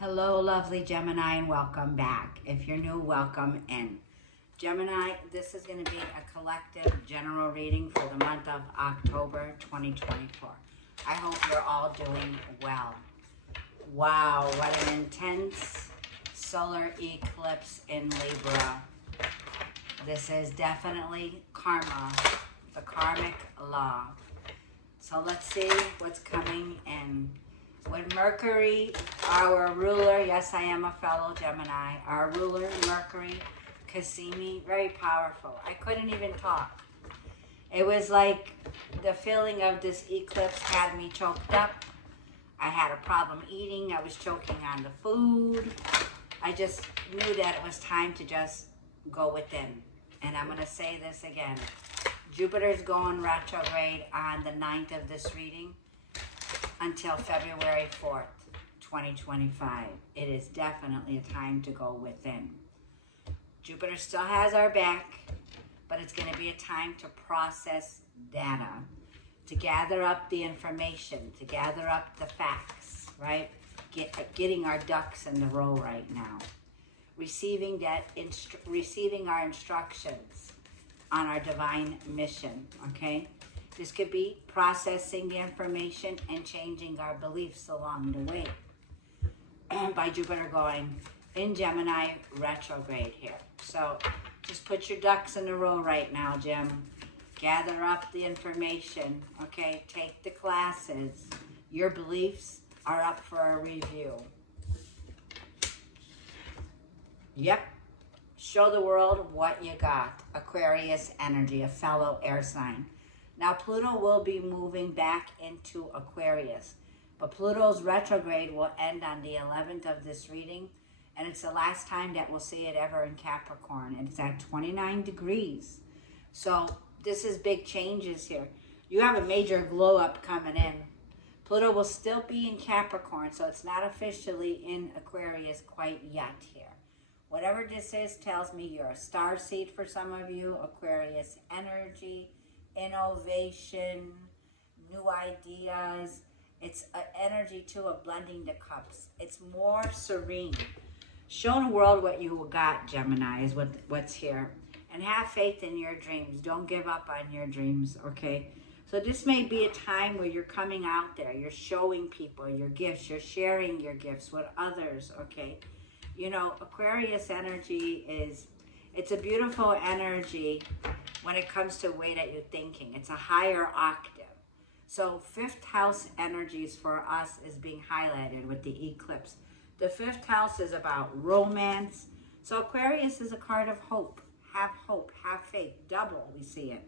Hello, lovely Gemini, and welcome back. If you're new, welcome in. Gemini, this is going to be a collective general reading for the month of October 2024. I hope you're all doing well. Wow, what an intense solar eclipse in Libra. This is definitely karma, the karmic law. So let's see what's coming in. With Mercury, our ruler, yes, I am a fellow Gemini, our ruler, Mercury, Cassini, very powerful. I couldn't even talk. It was like the feeling of this eclipse had me choked up. I had a problem eating. I was choking on the food. I just knew that it was time to just go within. And I'm going to say this again. Jupiter's going retrograde on the 9th of this reading until February 4th, 2025. It is definitely a time to go within. Jupiter still has our back, but it's going to be a time to process data, to gather up the information, to gather up the facts, right? Getting our ducks in the row right now. Receiving our instructions on our divine mission, okay? This could be processing the information and changing our beliefs along the way. By Jupiter going in Gemini retrograde here. So just put your ducks in a row right now, Gem. Gather up the information, okay? Take the classes. Your beliefs are up for a review. Yep. Show the world what you got. Aquarius energy, a fellow air sign. Now, Pluto will be moving back into Aquarius, but Pluto's retrograde will end on the 11th of this reading, and it's the last time that we'll see it ever in Capricorn, and it's at 29 degrees. So this is big changes here. You have a major glow up coming in. Pluto will still be in Capricorn, so it's not officially in Aquarius quite yet here. Whatever this is tells me you're a star seed for some of you, Aquarius energy, innovation, new ideas. It's an energy too of blending the cups. It's more serene. Show the world what you got, Gemini, is what's here. And have faith in your dreams. Don't give up on your dreams, okay? So this may be a time where you're coming out there. You're showing people your gifts. You're sharing your gifts with others, okay? You know, Aquarius energy it's a beautiful energy when it comes to the way that you're thinking. It's a higher octave. So fifth house energies for us is being highlighted with the eclipse. The fifth house is about romance. So Aquarius is a card of hope. Hope, have faith, double, we see it.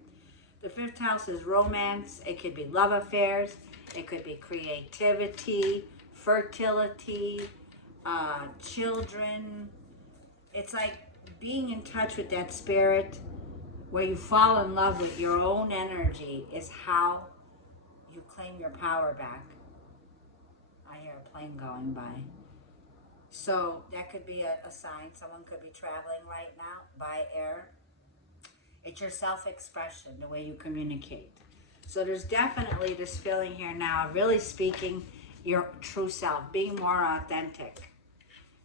The fifth house is romance. It could be love affairs. It could be creativity, fertility, children. It's like being in touch with that spirit where you fall in love with your own energy is how you claim your power back. I hear a plane going by. So that could be a sign. Someone could be traveling right now by air. It's your self-expression, the way you communicate. So there's definitely this feeling here now, really speaking your true self, being more authentic,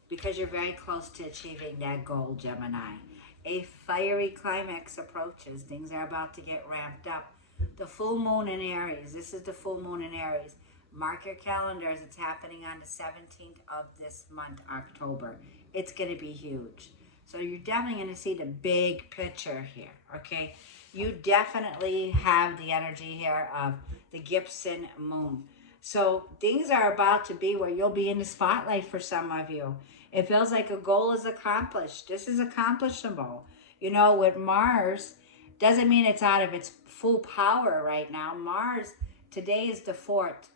because you're very close to achieving that goal, Gemini. A fiery climax approaches. Things are about to get ramped up. The full moon in Aries. This is the full moon in Aries. Mark your calendars. It's happening on the 17th of this month, October. It's going to be huge. So you're definitely going to see the big picture here, okay? You definitely have the energy here of the Gibson moon. So things are about to be where you'll be in the spotlight for some of you. It feels like a goal is accomplished. This is accomplishable. You know, with Mars, doesn't mean it's out of its full power right now. Mars, today is the 4th.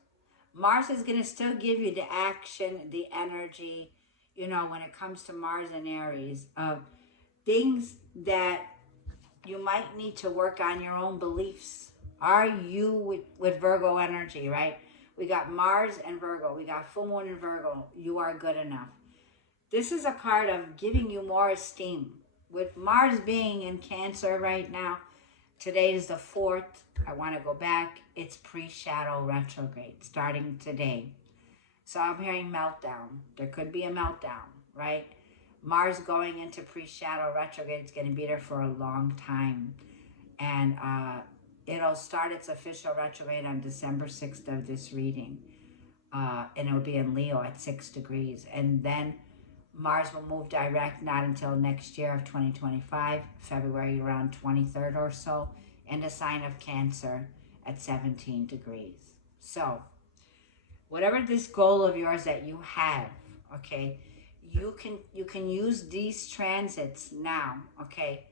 Mars is going to still give you the action, the energy, you know, when it comes to Mars and Aries, of things that you might need to work on your own beliefs. Are you with Virgo energy, right? We got Mars and Virgo. We got full moon and Virgo. You are good enough. This is a card of giving you more esteem. With Mars being in Cancer right now, today is the 4th. I want to go back. It's pre-shadow retrograde starting today. So I'm hearing meltdown. There could be a meltdown, right? Mars going into pre-shadow retrograde. It's going to be there for a long time. And it'll start its official retrograde on December 6th of this reading. And it'll be in Leo at 6 degrees. And then Mars will move direct not until next year of 2025, February around 23rd or so, in the sign of Cancer at 17 degrees. So whatever this goal of yours that you have, okay, you can use these transits now, okay,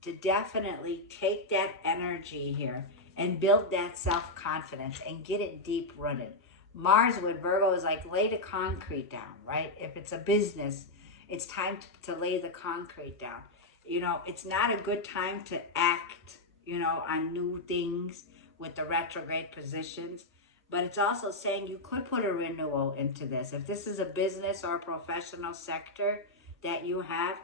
to definitely take that energy here and build that self-confidence and get it deep rooted. Mars with Virgo is like lay the concrete down, right? If it's a business, it's time to lay the concrete down. You know, it's not a good time to act, you know, on new things with the retrograde positions. But it's also saying you could put a renewal into this. If this is a business or a professional sector that you have,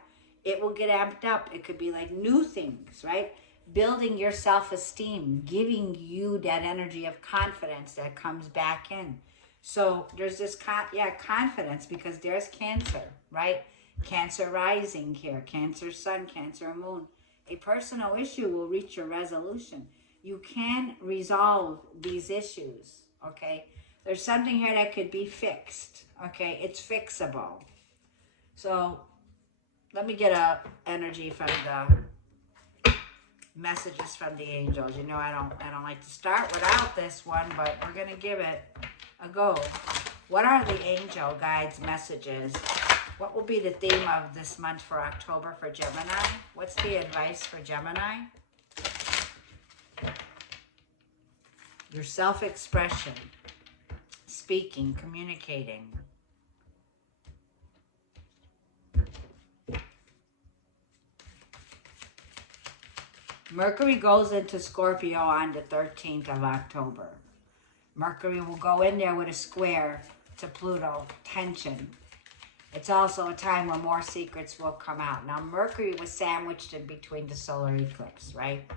it will get amped up. It could be like new things, right? Building your self-esteem, giving you that energy of confidence that comes back in. So there's this, confidence, because there's Cancer, right? Cancer rising here, Cancer sun, Cancer moon. A personal issue will reach a resolution. You can resolve these issues, okay? There's something here that could be fixed, okay? It's fixable. So let me get a energy from the messages from the angels. You know, I don't like to start without this one, but we're gonna give it a go. What are the angel guides messages? What will be the theme of this month for October for Gemini? What's the advice for Gemini? Your self-expression, speaking, communicating. Mercury goes into Scorpio on the 13th of October. Mercury will go in there with a square to Pluto, tension. It's also a time where more secrets will come out. Now, Mercury was sandwiched in between the solar eclipse, right?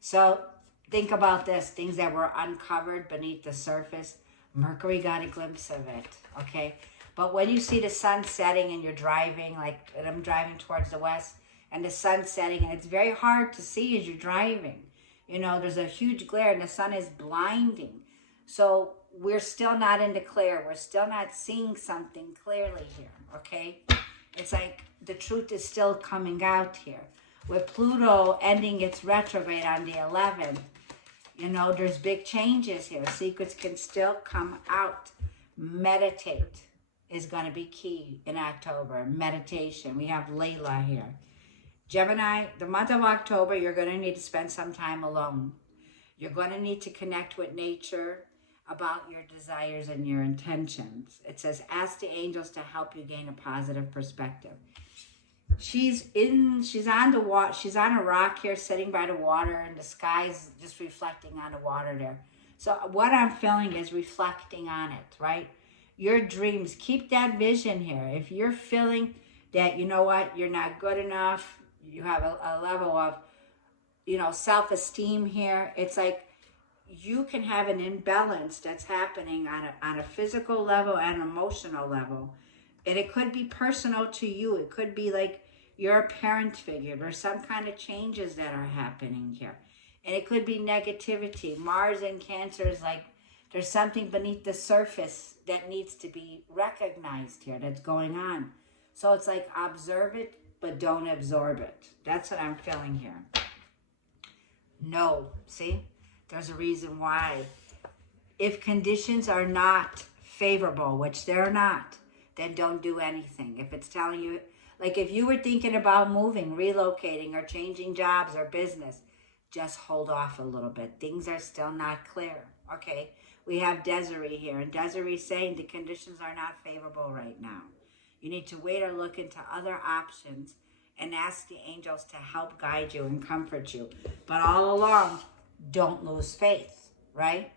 So think about this, things that were uncovered beneath the surface. Mercury got a glimpse of it, okay? But when you see the sun setting and you're driving, like I'm driving towards the west, and the sun setting, and it's very hard to see as you're driving. You know, there's a huge glare and the sun is blinding. So we're still not in the clear. We're still not seeing something clearly here, okay? It's like the truth is still coming out here. With Pluto ending its retrograde on the 11th, you know, there's big changes here. Secrets can still come out. Meditate is going to be key in October. Meditation. We have Layla here. Gemini, the month of October, you're going to need to spend some time alone. You're going to need to connect with nature about your desires and your intentions. It says, ask the angels to help you gain a positive perspective. She's on the water. She's on a rock here, sitting by the water, and the sky's just reflecting on the water there. So what I'm feeling is reflecting on it, right? Your dreams, keep that vision here. If you're feeling that, you know what, you're not good enough, you have a level of, you know, self-esteem here. It's like you can have an imbalance that's happening on a physical level and emotional level. And it could be personal to you. It could be like you're a parent figure. There's some kind of changes that are happening here. And it could be negativity. Mars in Cancer is like there's something beneath the surface that needs to be recognized here that's going on. So it's like observe it, but don't absorb it. That's what I'm feeling here. No, see? There's a reason why. If conditions are not favorable, which they're not, then don't do anything. If it's telling you, like if you were thinking about moving, relocating, or changing jobs or business, just hold off a little bit. Things are still not clear, okay? We have Desiree here, and Desiree's saying the conditions are not favorable right now. You need to wait or look into other options and ask the angels to help guide you and comfort you. But all along, don't lose faith, right?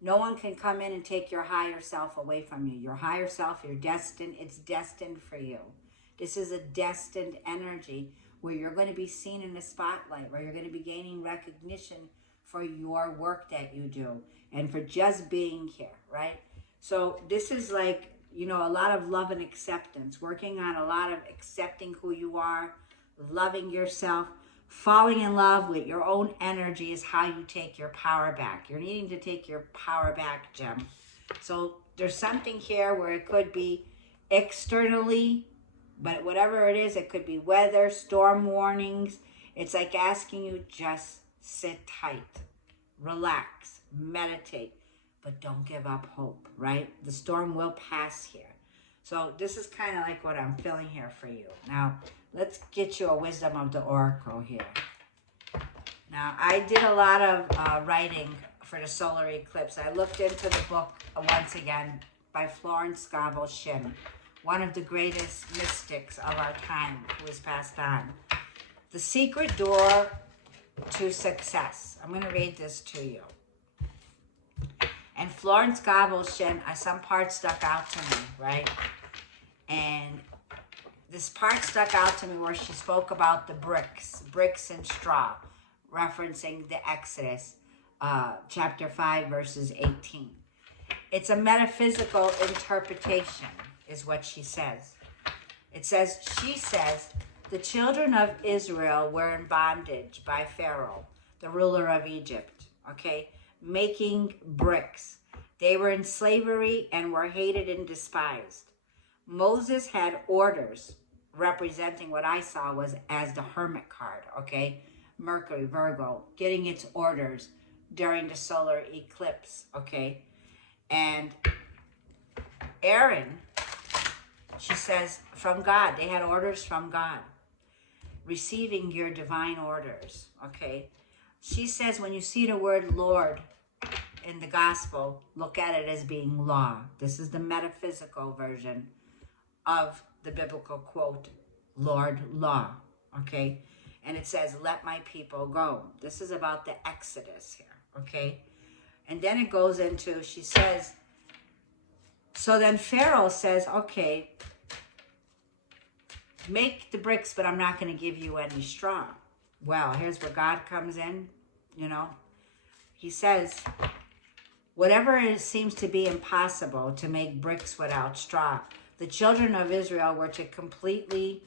No one can come in and take your higher self away from you. Your higher self, you're destined, it's destined for you. This is a destined energy where you're going to be seen in the spotlight, where you're going to be gaining recognition for your work that you do and for just being here, right? So this is like, you know, a lot of love and acceptance, working on a lot of accepting who you are, loving yourself, falling in love with your own energy is how you take your power back. You're needing to take your power back, Gem. So there's something here where it could be externally, but whatever it is, it could be weather, storm warnings. It's like asking you just sit tight, relax, meditate, but don't give up hope, right? The storm will pass here. So this is kind of like what I'm feeling here for you. Now, let's get you a wisdom of the oracle here. Now, I did a lot of writing for the solar eclipse. I looked into the book once again by Florence Scovel Shinn, one of the greatest mystics of our time who has passed on. The Secret Door to Success. I'm going to read this to you. And Florence Scovel Shinn, some parts stuck out to me, right? And this part stuck out to me where she spoke about the bricks and straw, referencing the Exodus, chapter 5, verses 18. It's a metaphysical interpretation, is what she says. She says, the children of Israel were in bondage by Pharaoh, the ruler of Egypt, okay, making bricks. They were in slavery and were hated and despised. Moses had orders representing what I saw was as the Hermit card, okay, Mercury, Virgo, getting its orders during the solar eclipse, okay, and Aaron, she says, from God, they had orders from God, receiving your divine orders, okay. She says when you see the word Lord in the gospel, look at it as being law. This is the metaphysical version of the biblical quote, Lord, law, okay. And it says, let my people go. This is about the Exodus here, okay. And then it goes into, she says, so then Pharaoh says, okay, make the bricks, but I'm not going to give you any straw. Well, here's where God comes in, you know. He says, whatever it seems to be impossible to make bricks without straw, the children of Israel were completely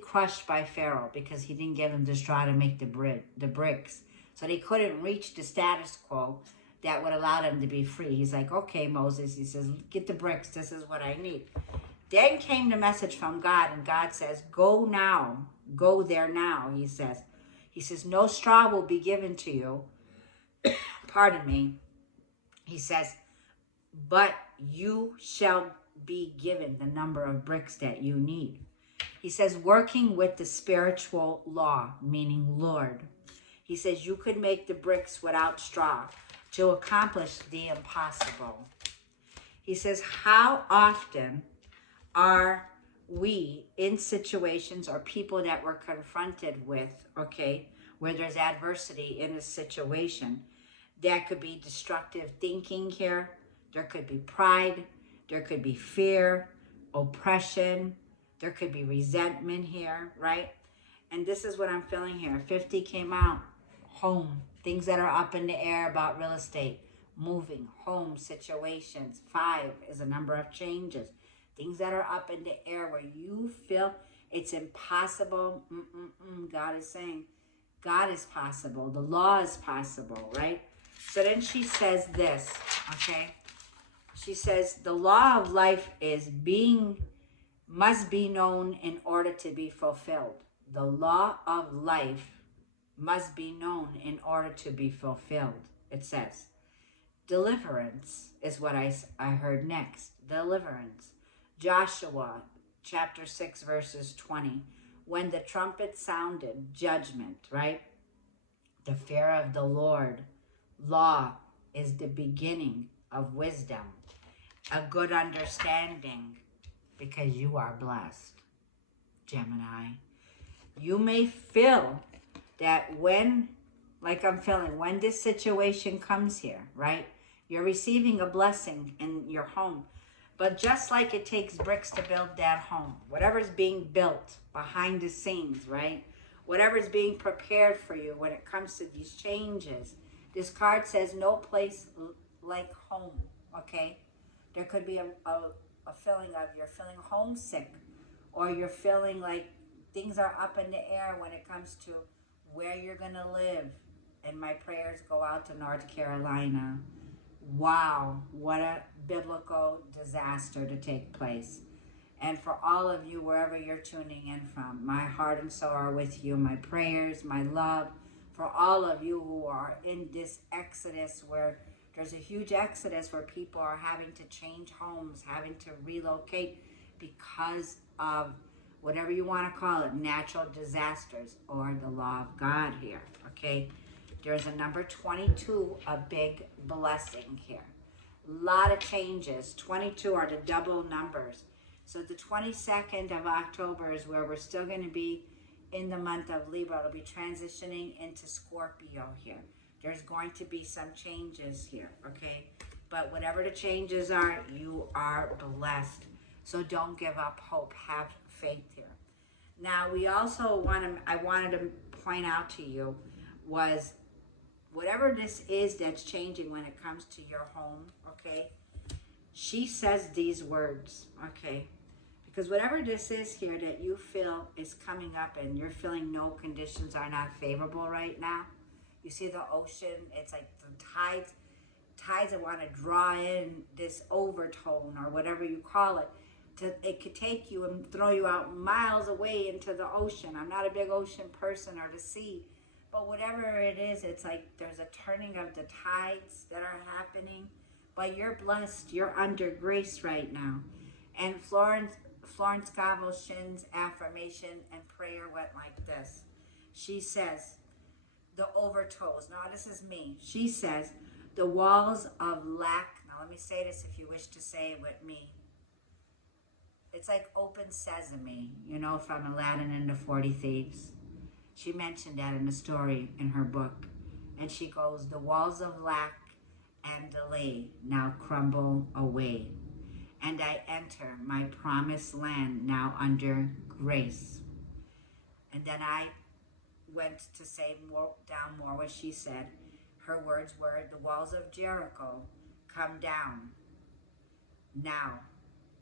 crushed by Pharaoh because he didn't give them the straw to make the bricks. So they couldn't reach the status quo that would allow them to be free. He's like, okay, Moses, he says, get the bricks. This is what I need. Then came the message from God, and God says, go now. Go there now, he says. He says, no straw will be given to you. Pardon me. He says, but you shall be given the number of bricks that you need. He says, working with the spiritual law, meaning Lord. He says, you could make the bricks without straw to accomplish the impossible. He says, how often are we in situations or people that we're confronted with, okay, where there's adversity in a situation, that could be destructive thinking here, there could be pride, there could be fear, oppression, there could be resentment here, right? And this is what I'm feeling here. 50 came out, home, things that are up in the air about real estate, moving, home situations. 5 is a number of changes. Things that are up in the air where you feel it's impossible. God is saying, God is possible. The law is possible, right? So then she says this, okay? She says, the law of life must be known in order to be fulfilled. The law of life must be known in order to be fulfilled. It says, deliverance is what I heard next. Deliverance. Joshua chapter 6 verses 20. When the trumpet sounded, judgment, right? The fear of the Lord. Law is the beginning of wisdom. A good understanding, because you are blessed, Gemini. You may feel that when, like I'm feeling, when this situation comes here, right? You're receiving a blessing in your home. But just like it takes bricks to build that home, whatever's being built behind the scenes, right? Whatever's being prepared for you when it comes to these changes. This card says no place like home, okay? There could be a feeling of you're feeling homesick, or you're feeling like things are up in the air when it comes to where you're going to live. And my prayers go out to North Carolina. Wow, what a biblical disaster to take place. And for all of you, wherever you're tuning in from, my heart and soul are with you. My prayers, my love for all of you who are in this exodus, where there's a huge exodus where people are having to change homes, having to relocate because of whatever you want to call it, natural disasters or the law of God here, okay? There's a number 22, a big blessing here. A lot of changes. 22 are the double numbers. So the 22nd of October is where we're still going to be in the month of Libra. It'll be transitioning into Scorpio here. There's going to be some changes here, okay? But whatever the changes are, you are blessed. So don't give up hope. Have faith here. Now, we also I wanted to point out to you was whatever this is that's changing when it comes to your home, okay? She says these words, okay? Because whatever this is here that you feel is coming up and you're feeling no conditions are not favorable right now. You see the ocean, it's like the tides that want to draw in this overtone or whatever you call it. It could take you and throw you out miles away into the ocean. I'm not a big ocean person or the sea, but whatever it is, it's like there's a turning of the tides that are happening. But you're blessed. You're under grace right now. And Florence Schiavone-Shin's affirmation and prayer went like this. She says, the overtones. Now, this is me. She says, the walls of lack. Now, let me say this if you wish to say it with me. It's like open sesame, you know, from Aladdin and the 40 Thieves. She mentioned that in a story in her book. And she goes, the walls of lack and delay now crumble away. And I enter my promised land now under grace. And then I went to say down more what she said. Her words were, the walls of Jericho come down now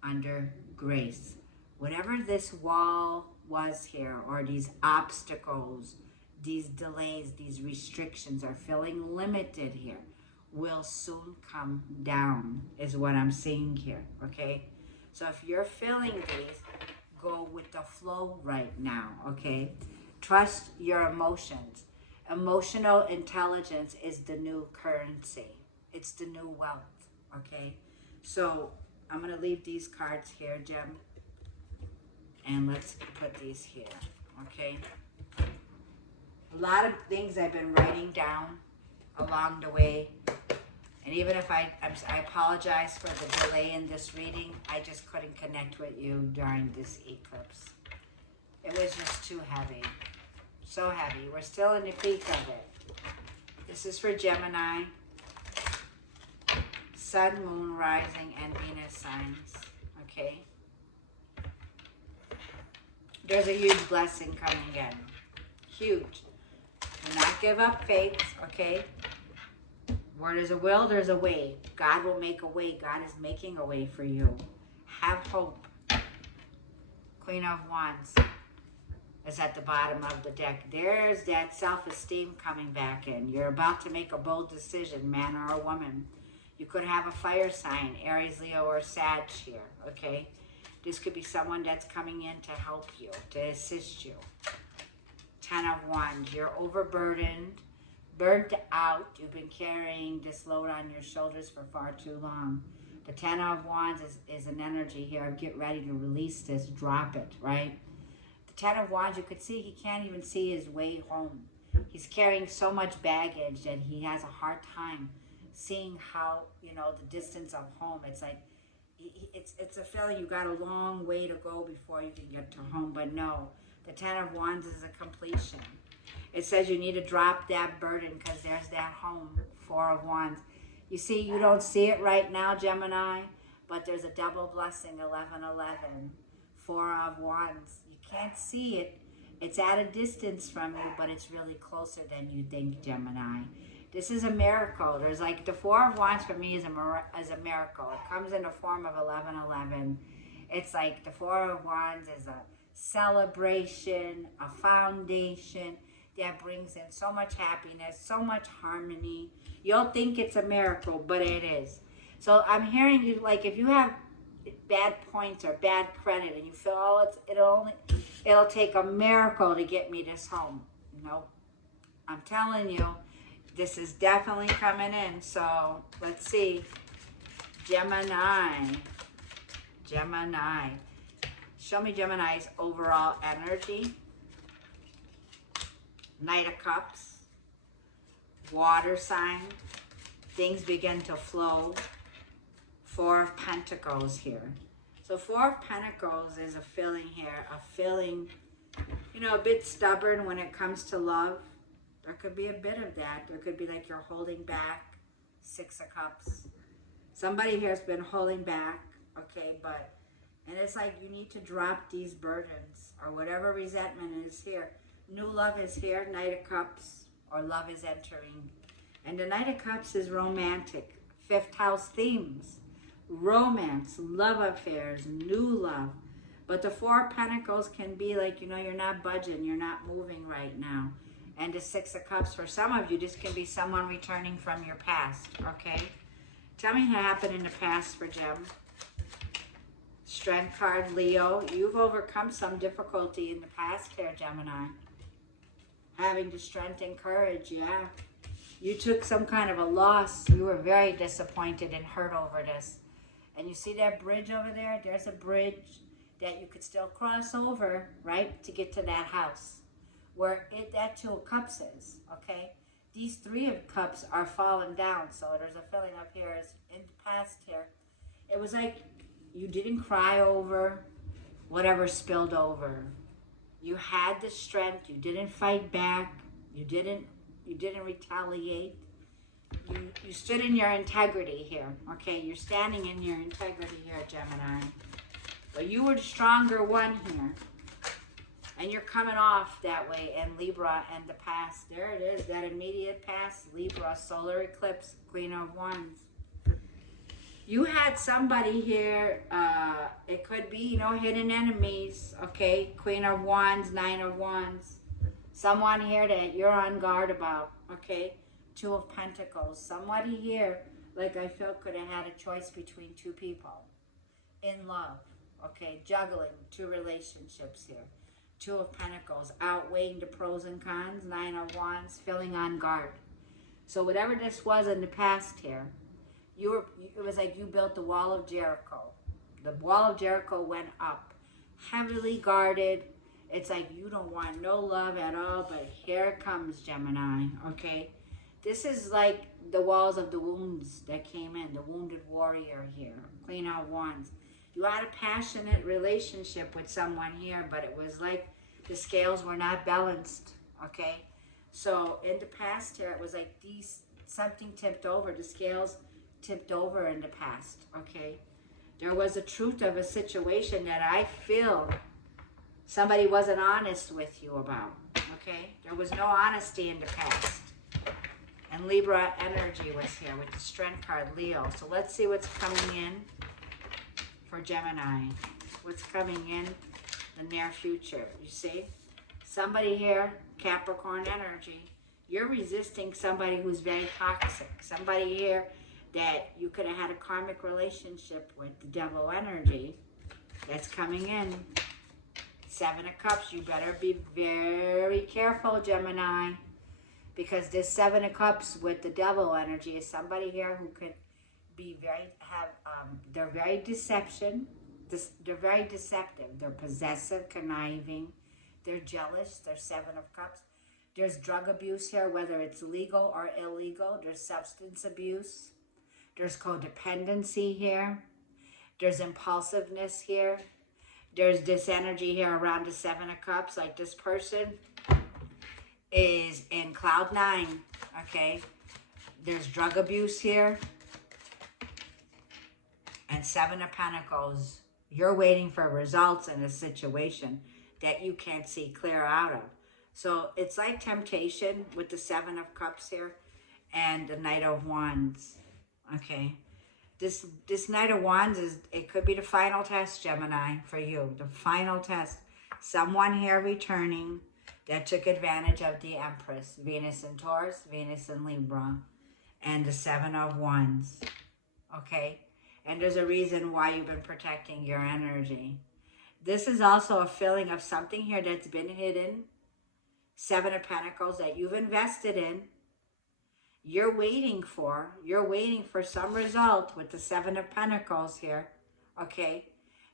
under grace. Whatever this wall was here, or these obstacles, these delays, these restrictions are feeling limited here, will soon come down, is what I'm seeing here, okay? So if you're feeling these, go with the flow right now, okay? Trust your emotions. Emotional intelligence is the new currency. It's the new wealth, okay? So I'm going to leave these cards here, Gem. And let's put these here, okay? A lot of things I've been writing down along the way. And even if I apologize for the delay in this reading, I just couldn't connect with you during this eclipse. It was just too heavy. So heavy. We're still in the peak of it. This is for Gemini. Sun, Moon, Rising, and Venus signs. Okay? There's a huge blessing coming in. Huge. Do not give up faith, okay? Where there's a will, there's a way. God will make a way. God is making a way for you. Have hope. Queen of Wands is at the bottom of the deck. There's that self-esteem coming back in. You're about to make a bold decision, man or a woman. You could have a fire sign, Aries, Leo, or Sag here, okay? This could be someone that's coming in to help you, to assist you. 10 of Wands, you're overburdened, burnt out. You've been carrying this load on your shoulders for far too long. The 10 of Wands is an energy here of get ready to release this, drop it, right? The 10 of Wands, you could see he can't even see his way home. He's carrying so much baggage that he has a hard time seeing how, you know, the distance of home. It's like, it's a feeling you got a long way to go before you can get to home. But no, the 10 of Wands is a completion. It says you need to drop that burden because there's that home. 4 of Wands. You see, you don't see it right now, Gemini, but there's a double blessing, 11-11. 4 of Wands. You can't see it. It's at a distance from you, but it's really closer than you think, Gemini. This is a miracle. There's like the Four of Wands for me is a miracle. It comes in the form of 1111. It's like the Four of Wands is a celebration, a foundation that brings in so much happiness, so much harmony. You'll think it's a miracle, but it is. So I'm hearing you, like, if you have bad points or bad credit and you feel, oh, it'll take a miracle to get me this home. Nope. I'm telling you, this is definitely coming in. So let's see. Gemini. Gemini. Show me Gemini's overall energy. Knight of Cups. Water sign. Things begin to flow. Four of Pentacles here. So Four of Pentacles is a feeling here. A feeling, you know, a bit stubborn when it comes to love. There could be a bit of that. There could be like you're holding back. Six of Cups. Somebody here has been holding back. Okay, and it's like you need to drop these burdens or whatever resentment is here. New love is here. Knight of Cups, or love is entering. And the Knight of Cups is romantic. Fifth house themes. Romance, love affairs, new love. But the Four of Pentacles can be like, you know, you're not budging, you're not moving right now. And the Six of Cups, for some of you, this can be someone returning from your past, okay? Tell me what happened in the past for Gem. Strength card, Leo. You've overcome some difficulty in the past here, Gemini. Having the strength and courage, yeah. You took some kind of a loss. You were very disappointed and hurt over this. And you see that bridge over there? There's a bridge that you could still cross over, right, to get to that house. Where that Two of Cups is, okay? These Three of Cups are falling down. So there's a feeling up here as in the past here. It was like you didn't cry over whatever spilled over. You had the strength. You didn't fight back. You didn't retaliate. You stood in your integrity here, okay? You're standing in your integrity here, Gemini. But you were the stronger one here. And you're coming off that way in Libra and the past. There it is, that immediate past. Libra, solar eclipse, Queen of Wands. You had somebody here, it could be, you know, hidden enemies, okay? Queen of Wands, Nine of Wands. Someone here that you're on guard about, okay? Two of Pentacles. Somebody here, like I feel, could have had a choice between two people in love, okay? Juggling two relationships here. Two of Pentacles, outweighing the pros and cons. Nine of Wands, feeling on guard. So whatever this was in the past here, it was like you built the wall of Jericho. The wall of Jericho went up, heavily guarded. It's like you don't want no love at all, but here it comes, Gemini, okay? This is like the walls of the wounds that came in, the wounded warrior here, Queen of Wands. You had a passionate relationship with someone here, but it was like the scales were not balanced, okay? So in the past here, it was like something tipped over. The scales tipped over in the past, okay? There was a truth of a situation that I feel somebody wasn't honest with you about, okay? There was no honesty in the past. And Libra energy was here with the Strength card, Leo. So let's see what's coming in for Gemini. What's coming in the near future, you see? Somebody here, Capricorn energy. You're resisting somebody who's very toxic. Somebody here that you could have had a karmic relationship with, the Devil energy. That's coming in. Seven of Cups. You better be very careful, Gemini. Because this Seven of Cups with the Devil energy is somebody here who could be they're very they're very deceptive. They're possessive, conniving. They're jealous. They're Seven of Cups. There's drug abuse here, whether it's legal or illegal. There's substance abuse. There's codependency here. There's impulsiveness here. There's this energy here around the Seven of Cups. Like this person is in cloud nine, okay? There's drug abuse here. And Seven of Pentacles. You're waiting for results in a situation that you can't see clear out of. So it's like temptation with the Seven of Cups here. and the Knight of Wands. Okay. This Knight of Wands it could be the final test, Gemini, for you. The final test. Someone here returning that took advantage of the Empress. Venus in Taurus, Venus in Libra, and the Seven of Wands. Okay? And there's a reason why you've been protecting your energy. This is also a feeling of something here that's been hidden. Seven of Pentacles that you've invested in. You're waiting for some result with the Seven of Pentacles here. Okay?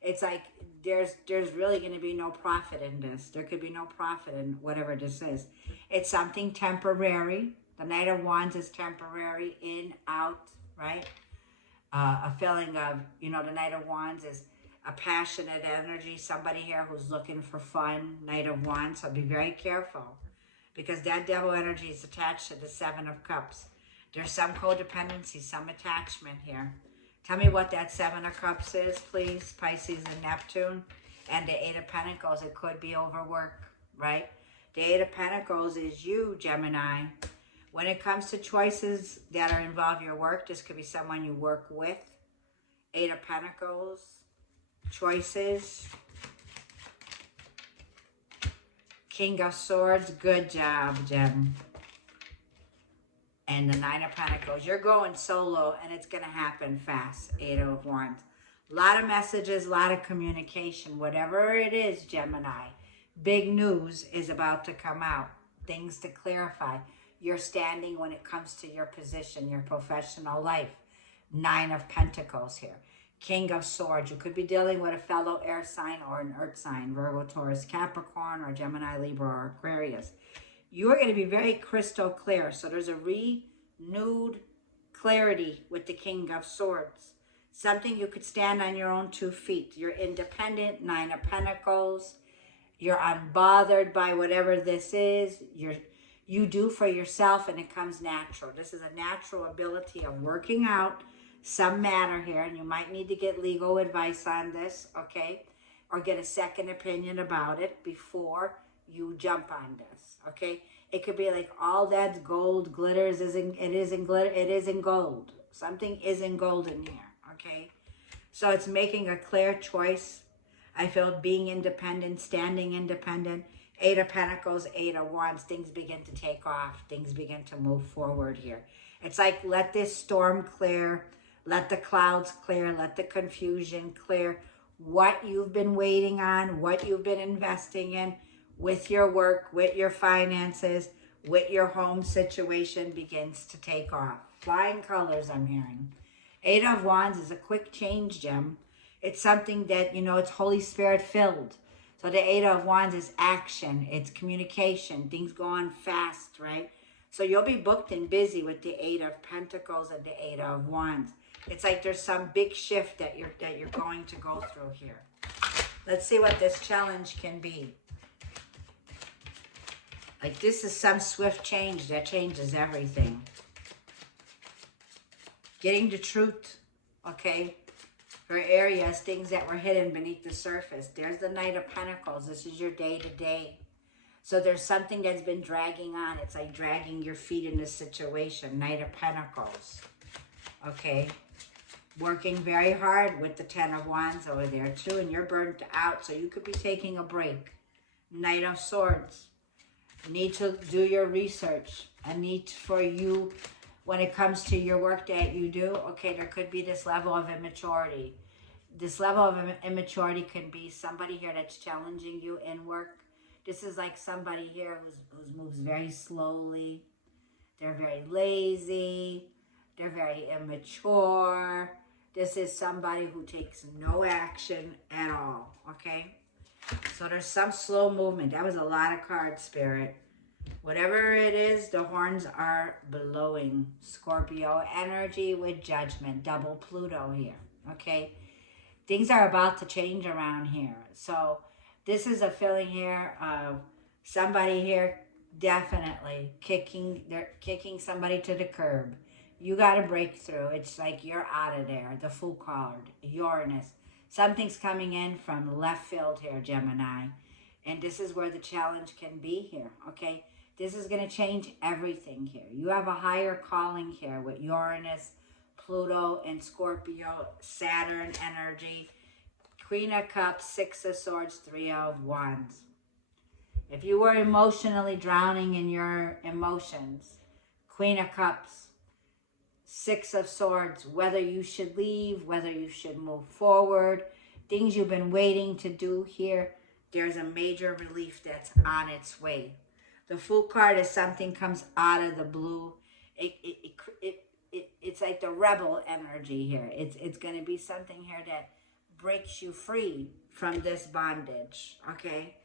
It's like there's really going to be no profit in this. There could be no profit in whatever this is. It's something temporary. The Knight of Wands is temporary, in, out, right? A feeling of, the Knight of Wands is a passionate energy. Somebody here who's looking for fun, Knight of Wands. So be very careful, because that devil energy is attached to the Seven of Cups. There's some codependency, some attachment here. Tell me what that Seven of Cups is, please. Pisces and Neptune. And the Eight of Pentacles, it could be overwork, right? The Eight of Pentacles is you, Gemini. When it comes to choices that are involve your work, this could be someone you work with. Eight of Pentacles, choices. King of Swords, good job, Gem. And the Nine of Pentacles, you're going solo, and it's going to happen fast. Eight of Wands. A lot of messages, a lot of communication. Whatever it is, Gemini, big news is about to come out. Things to clarify. Your standing when it comes to your position, your professional life. Nine of Pentacles here. King of Swords. You could be dealing with a fellow air sign or an earth sign. Virgo, Taurus, Capricorn, or Gemini, Libra, or Aquarius. You are going to be very crystal clear. So there's a renewed clarity with the King of Swords. Something you could stand on your own 2 feet. You're independent. Nine of Pentacles. You're unbothered by whatever this is. You do for yourself, and it comes natural. This is a natural ability of working out some matter here, and you might need to get legal advice on this, okay? Or get a second opinion about it before you jump on this, okay? It could be like all that gold glitters it is in gold. Something is in gold in here, okay? So it's making a clear choice. I feel being independent, standing independent. Eight of Pentacles, Eight of Wands, things begin to take off. Things begin to move forward here. It's like, let this storm clear. Let the clouds clear. Let the confusion clear. What you've been waiting on, what you've been investing in with your work, with your finances, with your home situation begins to take off. Flying colors, I'm hearing. Eight of Wands is a quick change, Gem. It's something that, it's Holy Spirit filled. So the Eight of Wands is action. It's communication. Things go on fast, right? So you'll be booked and busy with the Eight of Pentacles and the Eight of Wands. It's like there's some big shift that you're going to go through here. Let's see what this challenge can be. Like this is some swift change that changes everything. Getting the truth, okay? For areas, things that were hidden beneath the surface. There's the Knight of Pentacles. This is your day-to-day. So there's something that's been dragging on. It's like dragging your feet in this situation. Knight of Pentacles. Okay. Working very hard with the Ten of Wands over there too. And you're burnt out. So you could be taking a break. Knight of Swords. Need to do your research. A need for you, when it comes to your work that you do, okay, there could be this level of immaturity. This level of immaturity can be somebody here that's challenging you in work. This is like somebody here who moves very slowly. They're very lazy. They're very immature. This is somebody who takes no action at all, okay? So there's some slow movement. That was a lot of cards, Spirit. Whatever it is, the horns are blowing. Scorpio energy with judgment. Double Pluto here, okay? Things are about to change around here. So this is a feeling here of somebody here definitely kicking somebody to the curb. You got a breakthrough. It's like you're out of there. The Fool card, Uranus. Something's coming in from left field here, Gemini. And this is where the challenge can be here, okay? This is going to change everything here. You have a higher calling here with Uranus, Pluto, and Scorpio, Saturn energy. Queen of Cups, Six of Swords, Three of Wands. If you were emotionally drowning in your emotions, Queen of Cups, Six of Swords, whether you should leave, whether you should move forward, things you've been waiting to do here, there's a major relief that's on its way. The Fool card is something comes out of the blue. It's like the rebel energy here. It's going to be something here that breaks you free from this bondage, okay?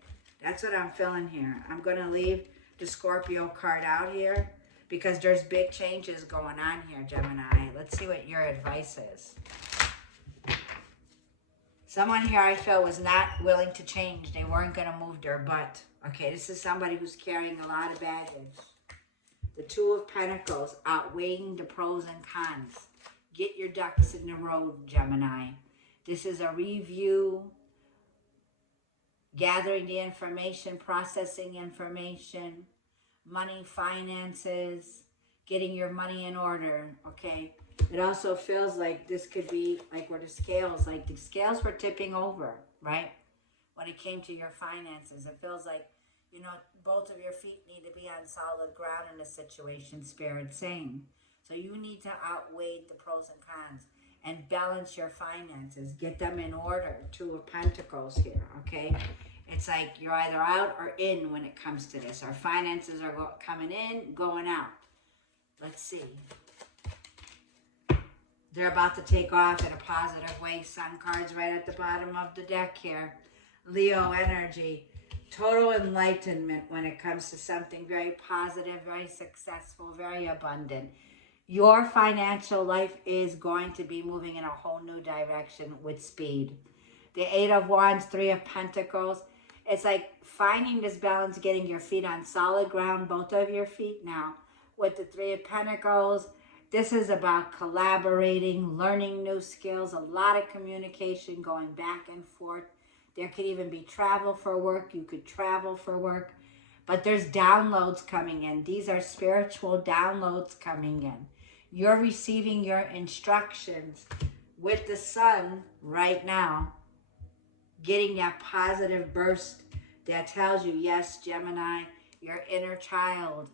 That's what I'm feeling here. I'm going to leave the Scorpio card out here because there's big changes going on here, Gemini. Let's see what your advice is. Someone here I feel was not willing to change. They weren't going to move their butt. Okay, this is somebody who's carrying a lot of baggage. The Two of Pentacles, outweighing the pros and cons. Get your ducks in the road, Gemini. This is a review, gathering the information, processing information, money, finances, getting your money in order, okay? It also feels like this could be like where the scales were tipping over, right? When it came to your finances, it feels like, you know, both of your feet need to be on solid ground in a situation, Spirit's saying. So you need to outweigh the pros and cons and balance your finances. Get them in order. Two of Pentacles here, okay? It's like you're either out or in when it comes to this. Our finances are coming in, going out. Let's see. They're about to take off in a positive way. Sun card's right at the bottom of the deck here. Leo energy. Total enlightenment when it comes to something very positive, very successful, very abundant. Your financial life is going to be moving in a whole new direction with speed. The Eight of Wands, Three of Pentacles. It's like finding this balance, getting your feet on solid ground, both of your feet now. With the Three of Pentacles, this is about collaborating, learning new skills, a lot of communication, going back and forth. There could even be travel for work. You could travel for work. But there's downloads coming in. These are spiritual downloads coming in. You're receiving your instructions with the Sun right now, getting that positive burst that tells you, yes, Gemini, your inner child,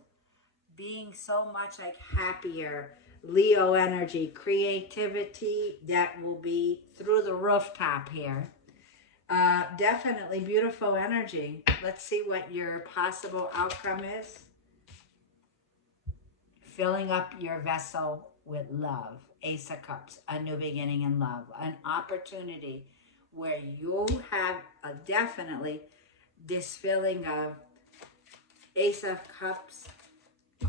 being so much like happier. Leo energy, creativity that will be through the rooftop here. Definitely beautiful energy. Let's see what your possible outcome is. Filling up your vessel with love. Ace of Cups, a new beginning in love. An opportunity where you have definitely this feeling of Ace of Cups,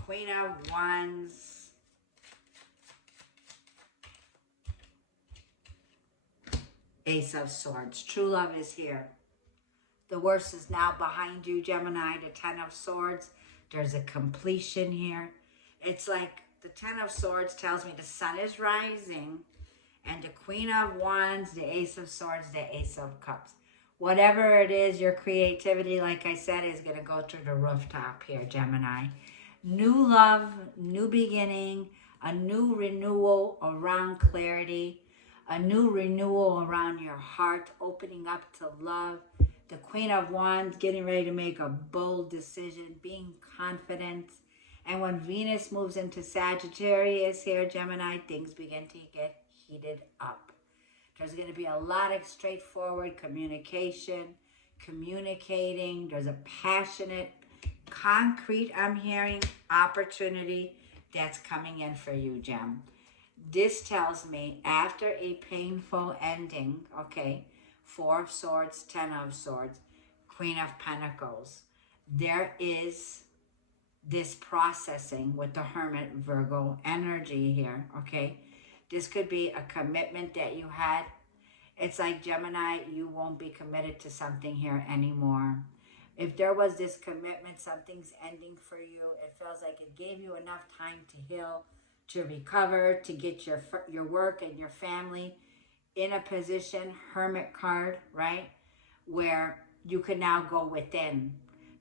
Queen of Wands, Ace of Swords. True love is here. The worst is now behind you, Gemini. The Ten of Swords. There's a completion here. It's like the Ten of Swords tells me the sun is rising. And the Queen of Wands, the Ace of Swords, the Ace of Cups. Whatever it is, your creativity, like I said, is going to go through the rooftop here, Gemini. New love, new beginning, a new renewal around clarity. A new renewal around your heart, opening up to love. The Queen of Wands getting ready to make a bold decision, being confident. And when Venus moves into Sagittarius here, Gemini, things begin to get heated up. There's going to be a lot of straightforward communication, communicating. There's a passionate, concrete, I'm hearing, opportunity that's coming in for you, Gem. This tells me after a painful ending, okay, Four of Swords, Ten of Swords, Queen of Pentacles, there is this processing with the Hermit Virgo energy here, okay? This could be a commitment that you had. It's like, Gemini, you won't be committed to something here anymore. If there was this commitment, something's ending for you. It feels like it gave you enough time to heal, to recover, to get your work and your family in a position, Hermit card, right, where you can now go within.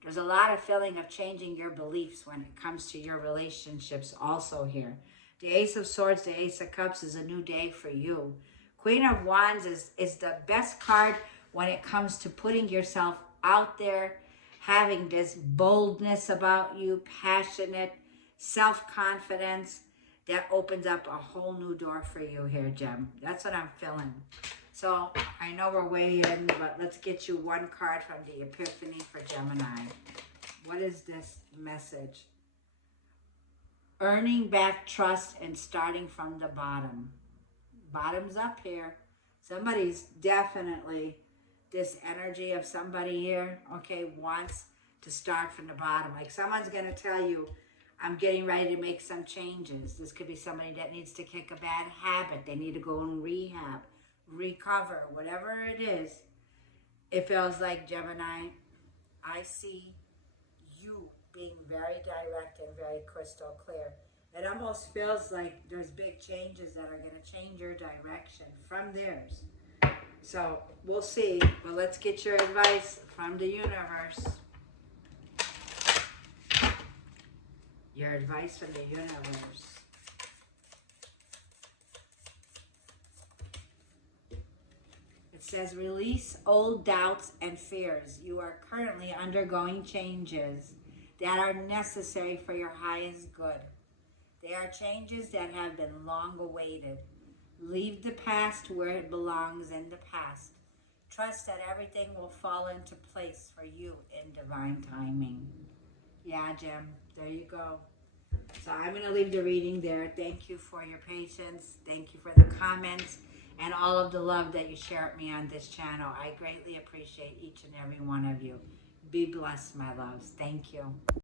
There's a lot of feeling of changing your beliefs when it comes to your relationships also here. The Ace of Swords, the Ace of Cups is a new day for you. Queen of Wands is the best card when it comes to putting yourself out there, having this boldness about you, passionate, self-confidence. That opens up a whole new door for you here, Gem. That's what I'm feeling. So I know we're way in, but let's get you one card from the Epiphany for Gemini. What is this message? Earning back trust and starting from the bottom. Bottoms up here. Somebody's definitely, this energy of somebody here, okay, wants to start from the bottom. Like someone's going to tell you, I'm getting ready to make some changes. This could be somebody that needs to kick a bad habit. They need to go in rehab, recover, whatever it is. It feels like, Gemini, I see you being very direct and very crystal clear. It almost feels like there's big changes that are going to change your direction from theirs. So we'll see, but let's get your advice from the universe. Your advice from the universe. It says, release old doubts and fears. You are currently undergoing changes that are necessary for your highest good. They are changes that have been long awaited. Leave the past where it belongs in the past. Trust that everything will fall into place for you in divine timing. Yeah, Jim, there you go. So I'm going to leave the reading there. Thank you for your patience. Thank you for the comments and all of the love that you share with me on this channel. I greatly appreciate each and every one of you. Be blessed, my loves. Thank you.